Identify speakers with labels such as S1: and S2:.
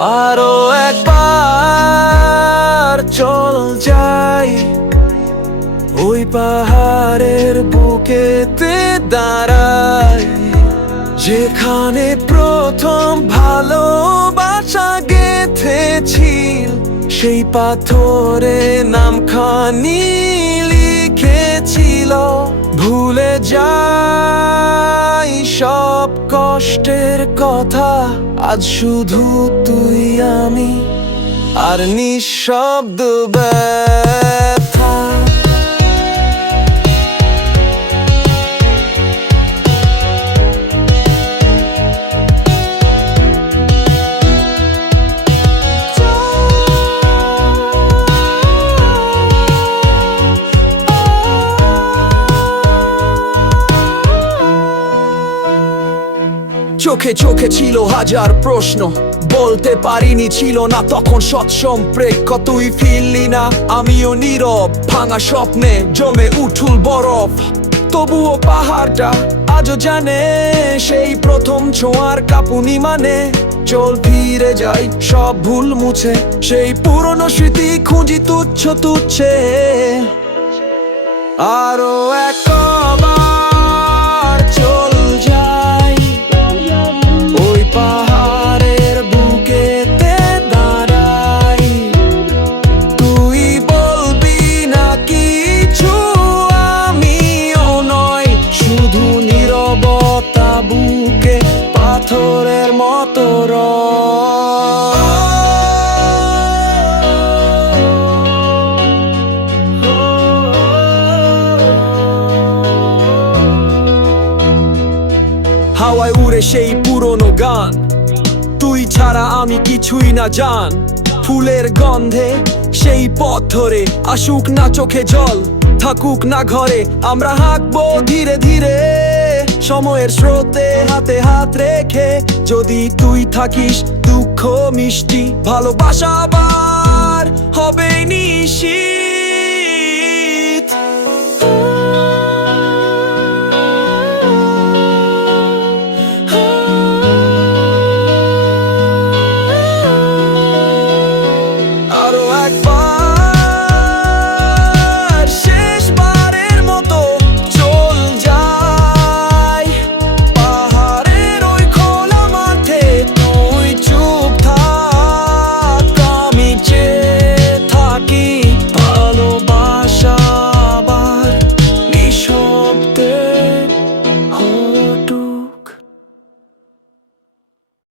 S1: আরও একবার চল যাই। ওই পাহাড়ের বুকেতে দাঁড়াই। যেখানে প্রথম ভালোবাসা গেথেছিল, সেই পাথরে নামখানি লিখেছিল ভুলে যাই সব কষ্টের কথা। আজ শুধু তুই আমি আর নিঃশব্দ ব্যথা। চোখে চোখে ছিল হাজার প্রশ্ন। বলতে পারিনি ছিল না তখন সৎ সম্পর্ক তুই ফিরলি না, আমিও নীরব, ভাঙা স্বপ্নে জমে উঠুল বরফ। তবুও পাহাড়টা আজও জানে, সেই প্রথম ছোঁয়ার কাপুনি মানে। চল ফিরে যাই, সব ভুল মুছে, সেই পুরনো স্মৃতি খুঁজি তুচ্ছ তুচ্ছে। আরও একবার পাথরের মতো হাওয়ায় উড়ে সেই পুরনো গান। তুই ছাড়া আমি কিছুই না জান। ফুলের গন্ধে সেই পথ ধরে আসুক না চোখে জল। থাকুক না ঘরে, আমরা হাঁকবো ধীরে ধীরে। সময়ের স্রোতে হাতে হাত রেখে যদি তুই থাকিস দুঃখ মিষ্টি ভালোবাসা আবার